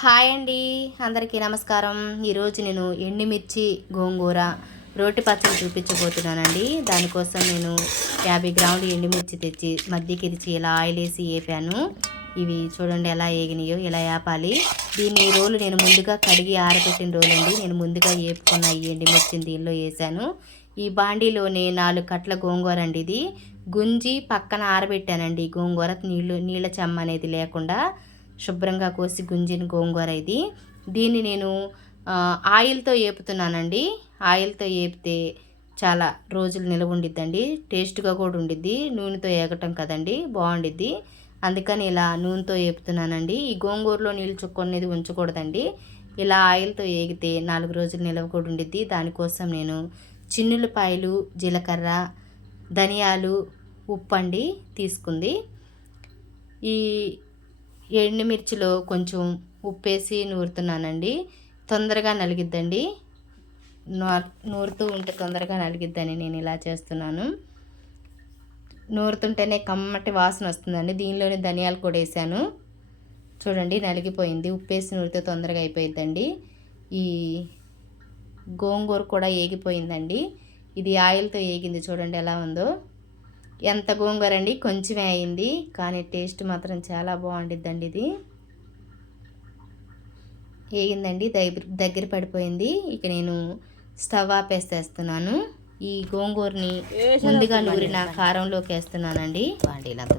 Hi అండి. అందరికీ నమస్కారం. ఈరోజు నేను ఎండుమిర్చి గోంగూర రోటి పచ్చడి చూపించబోతున్నానండి. దానికోసం నేను యాభై గ్రాములు ఎండుమిర్చి తెచ్చి మధ్యకి ఇరిచి ఇలా ఆయిల్ వేసి వేపాను ఇవి చూడండి ఎలా వేగినాయో ఇలా వేపాలి దీన్ని ఈ రోజు నేను ముందుగా కడిగి ఆరబెట్టిన రోజండి నేను ముందుగా వేపుకున్న ఈ ఎండుమిర్చిని దీనిలో వేసాను. ఈ బాండీలోనే నాలుగు కట్ల గోంగూర అండి ఇది. గుంజి పక్కన ఆరబెట్టానండి గోంగూర. నీళ్ళు నీళ్ళ చెమ్మ అనేది లేకుండా శుభ్రంగా కోసి గుంజిన గోంగూర ఇది. దీన్ని నేను ఆయిల్తో వేపుతున్నానండి ఆయిల్తో వేపితే చాలా రోజులు నిలవ ఉండిద్దండి. టేస్ట్గా కూడా ఉండిద్ది. నూనెతో వేగటం కదండి బాగుండిద్ది. అందుకని ఇలా నూనెతో వేపుతున్నానండి ఈ గోంగూరలో నీళ్ళు చుక్కనేది ఉంచకూడదండి. ఇలా ఆయిల్తో ఏగితే నాలుగు రోజులు నిలవ కూడా ఉండిద్ది. దానికోసం నేను చిన్నులపాయలు జీలకర్ర ధనియాలు ఉప్పు అండి తీసుకుంది. ఈ ఎండుమిర్చిలో కొంచెం ఉప్పేసి నూరుతున్నానండి. తొందరగా నలిగిద్దండి. నూరుతూ ఉంటే తొందరగా నలిగిద్దని నేను ఇలా చేస్తున్నాను. నూరుతుంటేనే కమ్మటి వాసన వస్తుందండి. దీనిలోనే ధనియాలు కూడా వేసాను. చూడండి నలిగిపోయింది. ఉప్పేసి నూరితే తొందరగా అయిపోయిందండి ఈ గోంగూర కూడా ఏగిపోయిందండి. ఇది ఆయిల్తో ఏగింది చూడండి ఎలా ఉందో. ఎంత గోంగూర అండి? కొంచెమే అయింది. కానీ టేస్ట్ మాత్రం చాలా బాగుండిద్దండి ఇది. వేగిందండి దగ్గర దగ్గర పడిపోయింది. ఇక నేను స్టవ్ ఆపేసేస్తున్నాను. ఈ గోంగూరని ముందుగా నూరిన కారంలోకి వేస్తున్నానండి.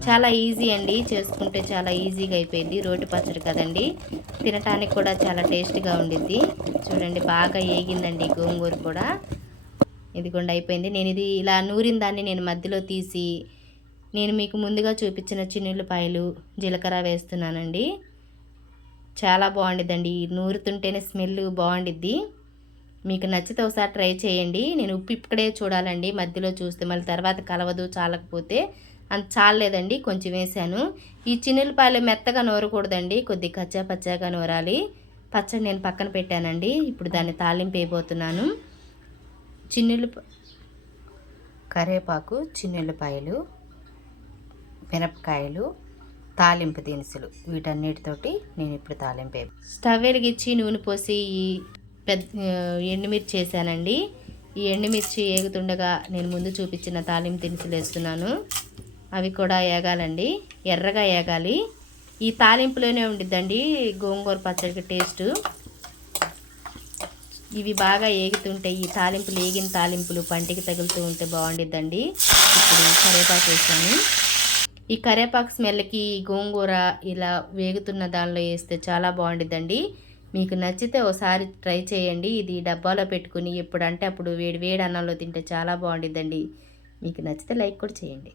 చాలా ఈజీ అండి. చేసుకుంటే చాలా ఈజీగా అయిపోయింది. రోటి పచ్చడి కదండి. తినటానికి కూడా చాలా టేస్ట్గా ఉండిద్ది. చూడండి బాగా వేగిందండి గోంగూర కూడా. ఇదిగోండి అయిపోయింది. నేను ఇది ఇలా నూరిన దాన్ని నేను మధ్యలో తీసి నేను మీకు ముందుగా చూపించిన చిన్నులపాయలు జీలకర్ర వేస్తున్నానండి. చాలా బాగుండిద్దండి. నూరుతుంటేనే స్మెల్ బాగుండిద్ది. మీకు నచ్చితే ఒకసారి ట్రై చేయండి. నేను ఉప్పు ఇప్పుడే చూడాలండి. మధ్యలో చూస్తే మళ్ళీ తర్వాత కలవదు చాలకపోతే అంత చాలలేదండి. కొంచెం వేసాను. ఈ చిన్నులపాయలు మెత్తగా నూరకూడదండి. కొద్ది కచ్చా పచ్చాగా నూరాలి. పచ్చడి నేను పక్కన పెట్టానండి. ఇప్పుడు దాన్ని తాలింపు వేయబోతున్నాను. చిన్నులు కరివేపాకు చిన్నుల్లిపాయలు మిరపకాయలు తాలింపు దినుసులు. వీటన్నిటితోటి నేను ఇప్పుడు తాలింపు స్టవ్ వెలిగించి నూనె పోసి ఈ పెద్ద ఎండుమిర్చి వేసానండి. ఈ ఎండుమిర్చి ఏగుతుండగా నేను ముందు చూపించిన తాలింపు దినుసులు వేస్తున్నాను. అవి కూడా ఏగాలండి. ఎర్రగా ఏగాలి. ఈ తాలింపులోనే ఉండిద్దండి గోంగూర పచ్చడికి టేస్టు. ఇవి బాగా ఏగుతుంటాయి ఈ తాలింపులు ఏగిన తాలింపులు పంటికి తగులుతూ ఉంటే బాగుండిద్దండి. ఇప్పుడు కరివేపాకు వేసాను. ఈ కరివేపాకు స్మెల్కి గోంగూర ఇలా వేగుతున్న దానిలో వేస్తే చాలా బాగుండిద్దండి. మీకు నచ్చితే ఒకసారి ట్రై చేయండి. ఇది డబ్బాలో పెట్టుకుని ఎప్పుడంటే అప్పుడు వేడి వేడి అన్నంలో తింటే చాలా బాగుండిద్దండి. మీకు నచ్చితే లైక్ కూడా చేయండి.